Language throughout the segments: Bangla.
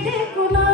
দেখো না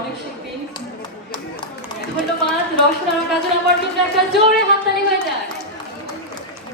অনেক শিল্পী। ধন্যবাদ রসনা কাজল আমার জন্য একটা জোরে হাততালি হয়ে